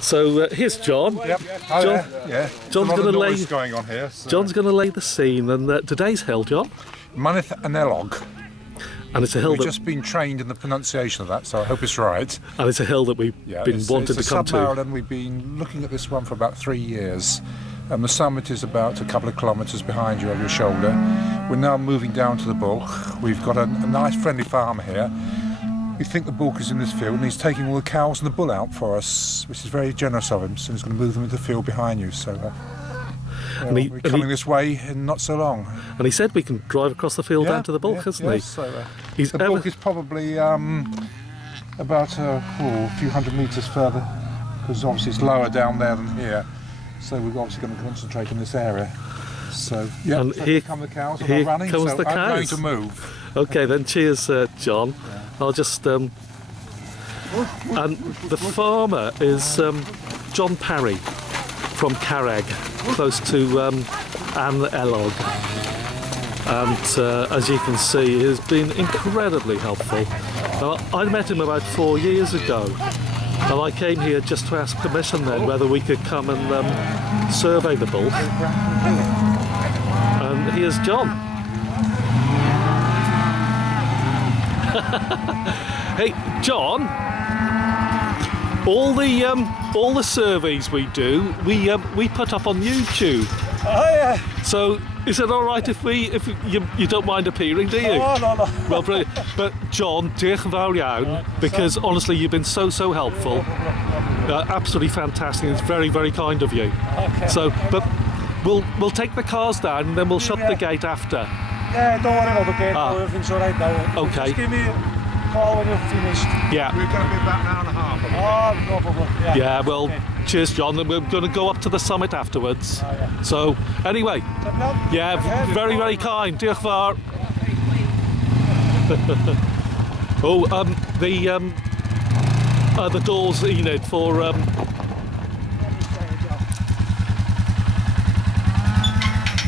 So here's John. Yep. John, Yeah. John's going to lay. Going on here. So. John's going to lay the scene, and today's hill, John. Mynydd Anelog. And it's a hill We've just been trained in the pronunciation of that, so I hope it's right. And it's a hill that we've been wanting to come to. Sub-Marilyn. We've been looking at this one for about 3 years. The summit is about a couple of kilometres behind you over your shoulder. We're now moving down to the bulk. We've got a nice friendly farmer here. We think the bulk is in this field, and he's taking all the cows and the bull out for us, which is very generous of him. So he's going to move them into the field behind you. So we're coming this way in not so long. And he said we can drive across the field down to the bulk, hasn't he? So, the bulk is probably about a few hundred metres further, because obviously it's lower down there than here. So we're obviously going to concentrate in this area. So yeah, and so here come the cows. Here running, comes so the cows. I'm going to move. Okay, then cheers, John. Yeah. I'll just. And the farmer is John Parry from Carreg, close to Anelog. And as you can see, he has been incredibly helpful. I met him about 4 years ago, and I came here just to ask permission then whether we could come and survey the bulk. And here's John. Hey, John. All the surveys we do, we put up on YouTube. Oh yeah. So is it all right if you don't mind appearing, do you? Oh, no. Well, brilliant. But John, diolch yn fawr iawn, because honestly you've been so helpful. Absolutely fantastic. It's very, very kind of you. Okay. So, but we'll take the cars down and then we'll shut the gate after. Yeah, don't worry about the gate. Everything's all right now. Okay. Just give me a call when you're finished. Yeah. We're going to be about an hour and a half. Oh, no problem. Yeah, well, okay. Cheers, John. And we're going to go up to the summit afterwards. Oh, yeah. So, anyway, yeah, very, very kind. Diolch fawr. The doors, Enid, for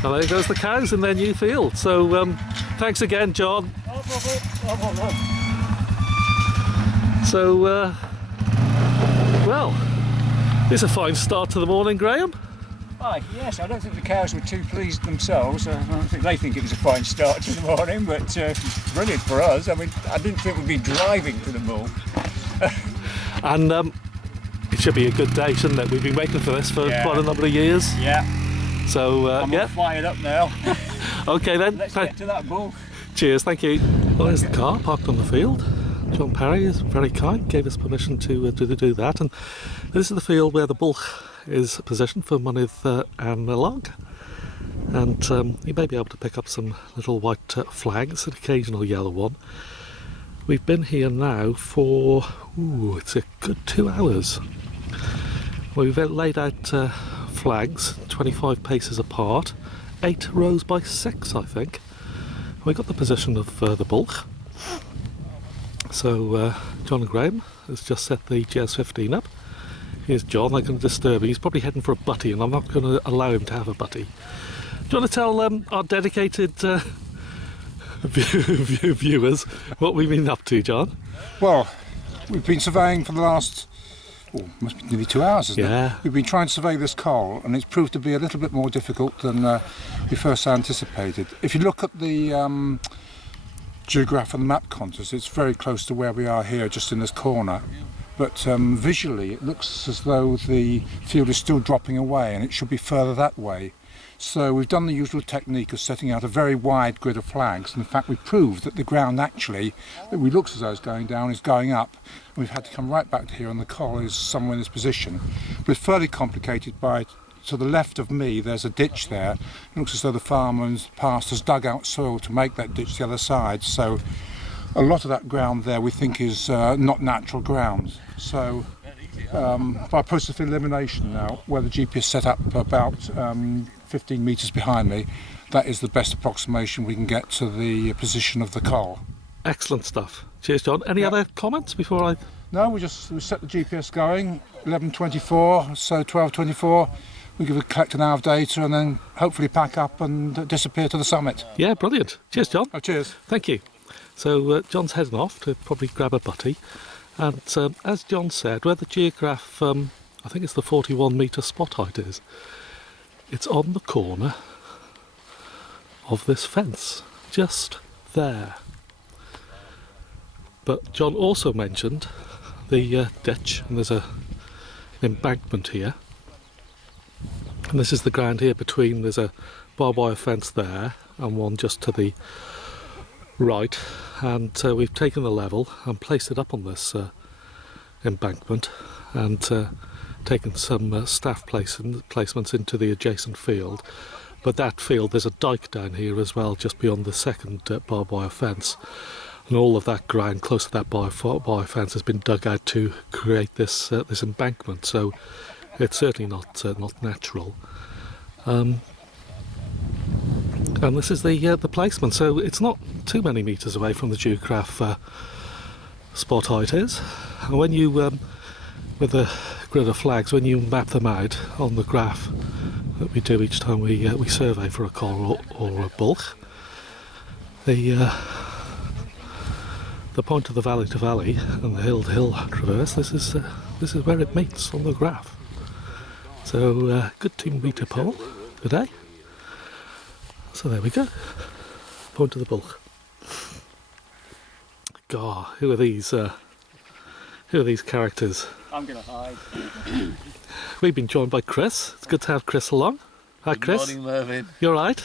and there goes the cows in their new field. So, thanks again, John. No problem. So, well, it's a fine start to the morning, Graham. Aye, yes, I don't think the cows were too pleased themselves. I don't think they think it was a fine start to the morning, but it's brilliant for us. I mean, I didn't think we'd be driving to the bulk. And it should be a good day, shouldn't it? We've been waiting for this for quite a number of years. Yeah. So, I'm all fired up now. Okay then. Let's get to that bulk. Cheers, thank you. Well, there's the car parked on the field. John Parry is very kind, gave us permission to do that, and this is the field where the bulk is positioned for Mynydd Anelog, and you may be able to pick up some little white flags, an occasional yellow one. We've been here now for it's a good 2 hours. We've laid out flags 25 paces apart, 8 rows by 6, I think. We got the position of the bulk. So John and Graham has just set the GS15 up. Here's John. I'm going to disturb him. He's probably heading for a butty, and I'm not going to allow him to have a butty. Do you want to tell our dedicated viewers what we've been up to, John? Well, we've been surveying for the last, must be nearly 2 hours, isn't it? We've been trying to survey this coal, and it's proved to be a little bit more difficult than we first anticipated. If you look at the geograph and the map contours, it's very close to where we are here, just in this corner. But visually, it looks as though the field is still dropping away, and it should be further that way. So we've done the usual technique of setting out a very wide grid of flags. And in fact, we proved that the ground actually, that we looks as though it's going down, is going up. And we've had to come right back to here, and the coal is somewhere in this position. But it's further complicated by, to the left of me, there's a ditch there. It looks as though the farmer in the past has dug out soil to make that ditch the other side. So a lot of that ground there we think is not natural ground. So by process of elimination now, where the GPS set up about 15 metres behind me, that is the best approximation we can get to the position of the coal. Excellent stuff. Cheers, John. Any other comments before I... No, we set the GPS going, 11:24, so 12:24. We collect an hour of data and then hopefully pack up and disappear to the summit. Yeah, brilliant. Cheers, John. Oh, cheers. Thank you. So John's heading off to probably grab a butty. And as John said, where the geograph, I I think it's the 41 metre spot height is. It's on the corner of this fence, just there. But John also mentioned the ditch, and there's an embankment here. And this is the ground here between, there's a barbed wire fence there and one just to the right, and we've taken the level and placed it up on this embankment, and taken some staff placements into the adjacent field. But that field, there's a dike down here as well, just beyond the second barbed wire fence, and all of that ground close to that barbed wire fence has been dug out to create this this embankment. So it's certainly not natural. And this is the placement, so it's not too many metres away from the geograph spot height is. And when you, with the grid of flags, when you map them out on the graph that we do each time we survey for a coral or a bulk, the point of the valley to valley and the hill to hill traverse, this is where it meets on the graph. So good 2 metre pole today. So there we go. Point of the bulk. God, who are these characters? I'm gonna hide. We've been joined by Chris. It's good to have Chris along. Hi, Chris. Good morning, Mervyn. You all right?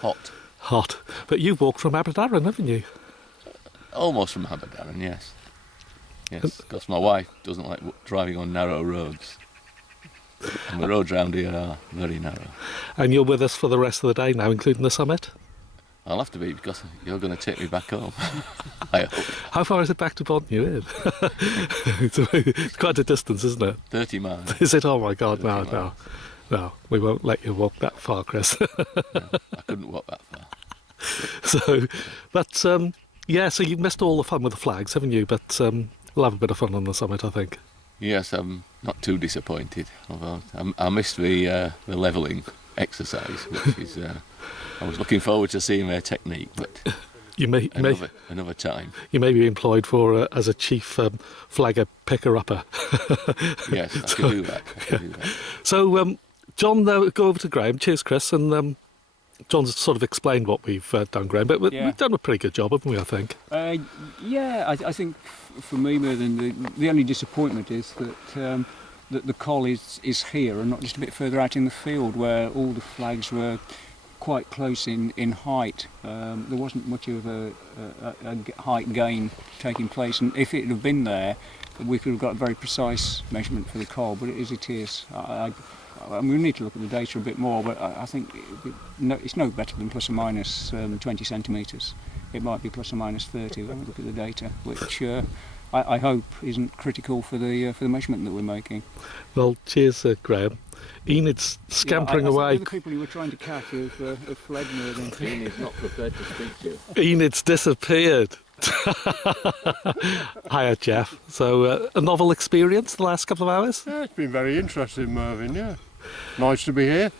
Hot. Hot. But you've walked from Aberdaron, haven't you? Almost from Aberdaron, yes. Yes, because my wife doesn't like driving on narrow roads. And the roads around here are very narrow. And you're with us for the rest of the day now, including the summit? I'll have to be, because you're going to take me back home. I hope. How far is it back to Bodney? It's quite a distance, isn't it? 30 miles. Is it? Oh my God, no. We won't let you walk that far, Chris. No, I couldn't walk that far. So, but yeah, so you've missed all the fun with the flags, haven't you? But we'll have a bit of fun on the summit, I think. Yes, I'm not too disappointed. Although I missed the levelling exercise, which is... I was looking forward to seeing their technique, but another time. You may be employed for as a chief flagger picker-upper. Yes, I can do that. So, John, go over to Graham. Cheers, Chris. And John's sort of explained what we've done, Graham, but we've done a pretty good job, haven't we, I think? Yeah, I think for me, Mervyn, the only disappointment is that the col is here and not just a bit further out in the field where all the flags were quite close in height. There wasn't much of a height gain taking place, and if it had been there, we could have got a very precise measurement for the col, but it is. I mean, we need to look at the data a bit more, but I think it's no better than plus or minus 20 centimetres. It might be plus or minus 30 when we look at the data, which I hope isn't critical for the measurement that we're making. Well, cheers, Graham. Enid's scampering away. The people you were trying to catch have fled more than Enid's not prepared to speak to you. Enid's disappeared. Hiya, Jeff. So, a novel experience the last couple of hours? Yeah, it's been very interesting, Mervyn, yeah. Nice to be here.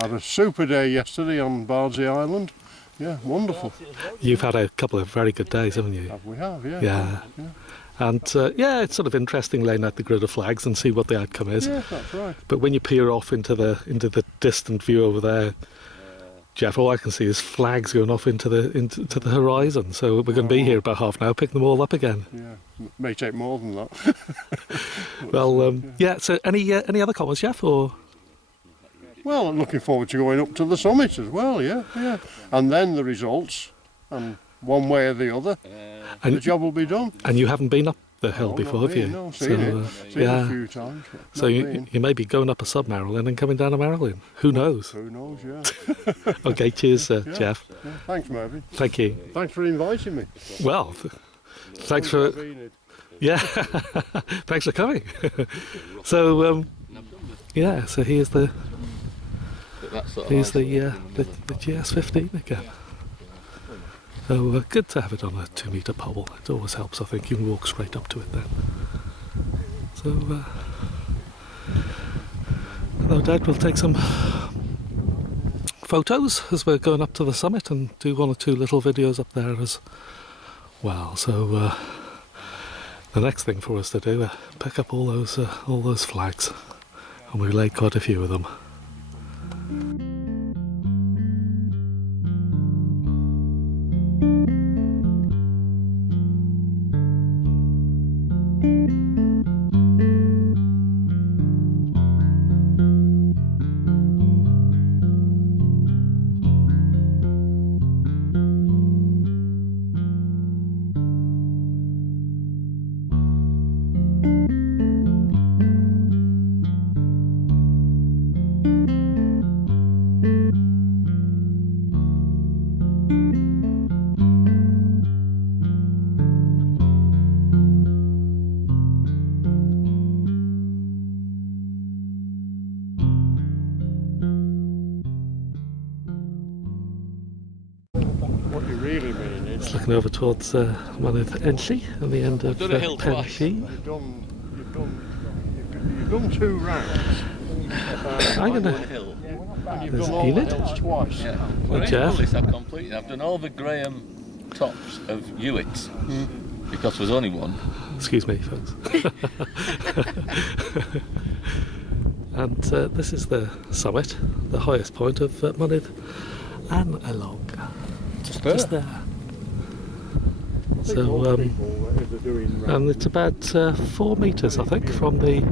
Had a super day yesterday on Bardsey Island. Yeah, wonderful. You've had a couple of very good days, haven't you? We have, yeah. Yeah. And it's sort of interesting laying out the grid of flags and see what the outcome is. Yeah, that's right. But when you peer off into the distant view over there, Jeff, all I can see is flags going off into the horizon. So we're going to be here about half an hour, pick them all up again. Yeah, may take more than that. Well, So any other comments, Jeff, or? Well, I'm looking forward to going up to the summit as well. Yeah. And then the results, and one way or the other, the job will be done. And you haven't been up the hill before, have you? No, seen it a few times. So you may be going up a Sub-Marilyn and coming down a Marilyn. Who knows? Who knows, yeah. Okay, cheers, Jeff. Yeah. Thanks, Mervyn. Thank you. Thanks for inviting me. Well, thanks for... Yeah, thanks for coming. So, so here's the GS15 again. So good to have it on a 2 metre pole. It always helps, I think. You can walk straight up to it then. So no doubt we'll take some photos as we're going up to the summit and do 1 or 2 little videos up there as well. So The next thing for us to do, pick up all those flags, and we laid quite a few of them. What you really mean is... It's looking over towards Mynydd Anelog and the end of Pen Llŷn. You've done 2 rounds. I'm gonna... And you've There's done all the Enid. hills twice. Yeah. Well, Well, Jeff. this I've completed. I've done all the Graham tops of Hewitts because there's only one. Excuse me, folks. And this is the summit, the highest point of Mynydd Anelog. Just there. So, and it's about 4 metres, I think, from the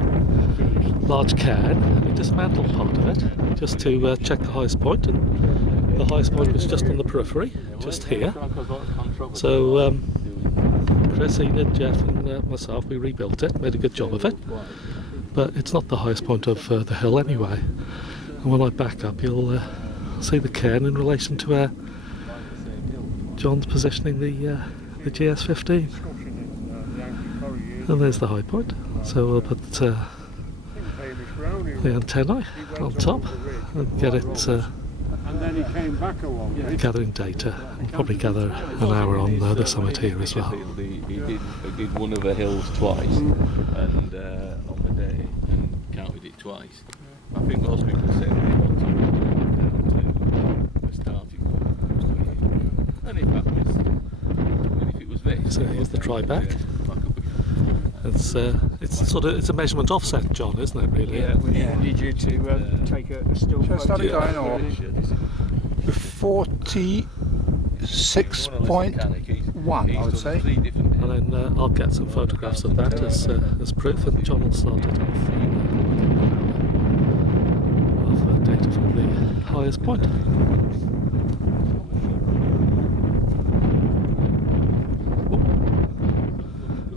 large cairn. We dismantled part of it just to check the highest point, and the highest point was just on the periphery, just here. So Chris, Enid, Jeff and myself, we rebuilt it, made a good job of it, but it's not the highest point of the hill anyway. And when I back up, you'll see the cairn in relation to where John's positioning the GS15. And there's the high point, so we'll put the antennae on top and get it And then he came back along. gathering data, and probably gather an hour on the summit here as well. He did one of the hills twice, and on the day, and counted it twice. I think most people say they want to go down to the starting point. And in fact, if it was this, So here's the try back. back up again. It's a measurement offset, John, isn't it? Really? Yeah, we need you to take a still Shall I start it going, or 46.1, I would say. And then I'll get some photographs of that as proof, and John will start it off of data from the highest point.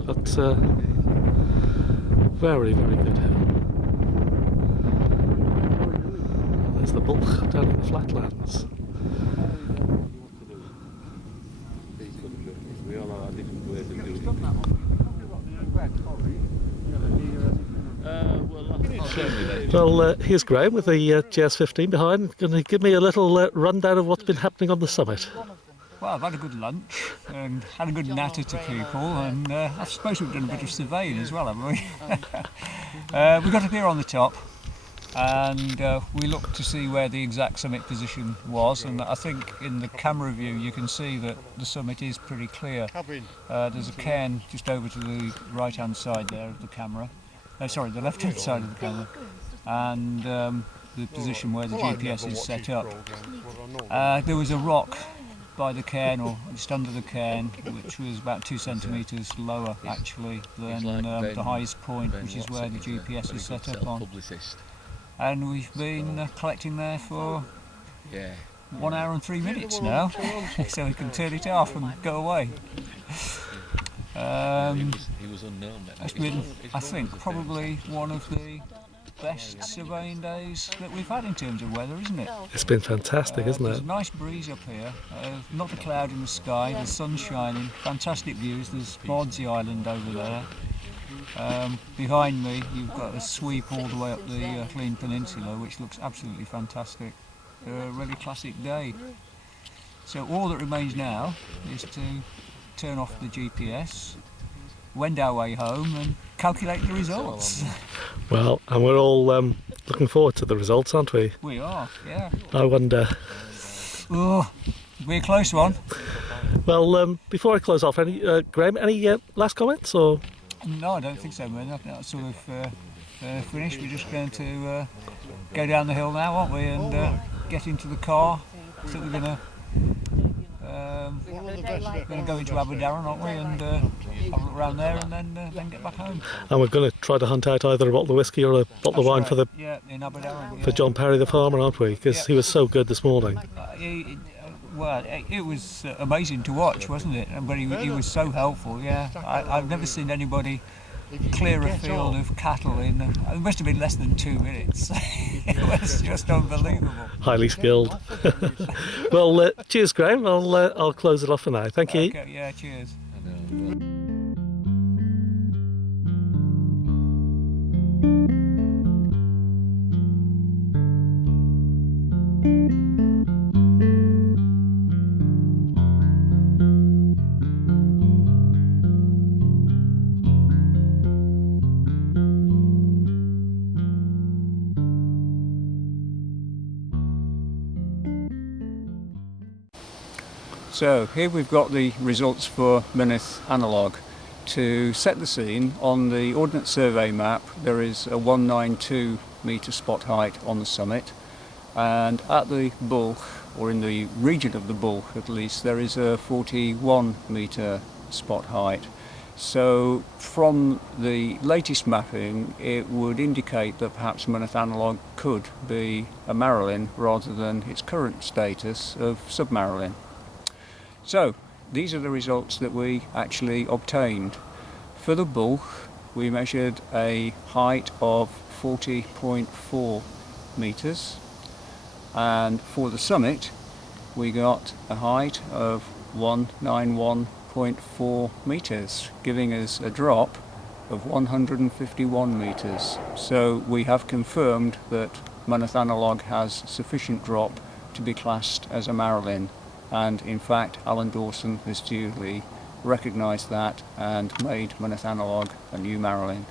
But very, very good hill. There's the bulk down in the flatlands. Well, here's Graham with the GS15 behind. Going to give me a little rundown of what's been happening on the summit. Well, I've had a good lunch and had a good natter to people, and I suppose we've done a bit of surveying as well, haven't we? We got up here on the top, and we looked to see where the exact summit position was, and I think in the camera view you can see that the summit is pretty clear. There's a cairn just over to the right-hand side there of the camera. Sorry, the left-hand side of the camera, and the position where the GPS is set up. There was a rock by the cairn, or just under the cairn, which was about 2 centimetres lower actually than the highest point, which is where the GPS is set up on. And we've been collecting there for 1 hour and 3 minutes now, so we can turn it off and go away. It's been, I think, probably one of the best surveying days that we've had in terms of weather, isn't it? It's been fantastic, isn't There's it? a nice breeze up here, not a cloud in the sky, the sun's shining, fantastic views. There's Bardsey Island over there. Behind me you've got a sweep all the way up the Lleyn Peninsula, which looks absolutely fantastic. A really classic day. So all that remains now is to turn off the GPS, wend our way home and calculate the results. Well, and we're all looking forward to the results, aren't we? We are, yeah. I wonder. Oh, it'll be a close one. Well, before I close off, Graham, any last comments or? No, I don't think so, man. I think that's sort of finished. We're just going to go down the hill now, aren't we, and get into the car. So we're going to go into Aberdaron, aren't we, and have a look around there, and then get back home. And we're going to try to hunt out either a bottle of whiskey or a bottle of wine for in Aberdaron, for John Perry the farmer, aren't we? Because he was so good this morning. Well, it was amazing to watch, wasn't it? But he was so helpful. Yeah, I've never seen anybody clear a field of cattle in, it must have been less than 2 minutes. It was just unbelievable. Highly skilled. Well, cheers, Graham. I'll close it off for now. Thank you. Okay, yeah, cheers. So here we've got the results for Mynydd Anelog. To set the scene, on the Ordnance Survey map there is a 192 metre spot height on the summit, and at the bulk, or in the region of the bulk at least, there is a 41 metre spot height. So from the latest mapping it would indicate that perhaps Mynydd Anelog could be a Marilyn rather than its current status of Sub-Marilyn. So these are the results that we actually obtained. For the bulk we measured a height of 40.4 metres, and for the summit we got a height of 191.4 metres, giving us a drop of 151 metres. So we have confirmed that Mynydd Anelog has sufficient drop to be classed as a Marilyn. And in fact Alan Dawson has duly recognised that and made Mynydd Anelog a new Marilyn.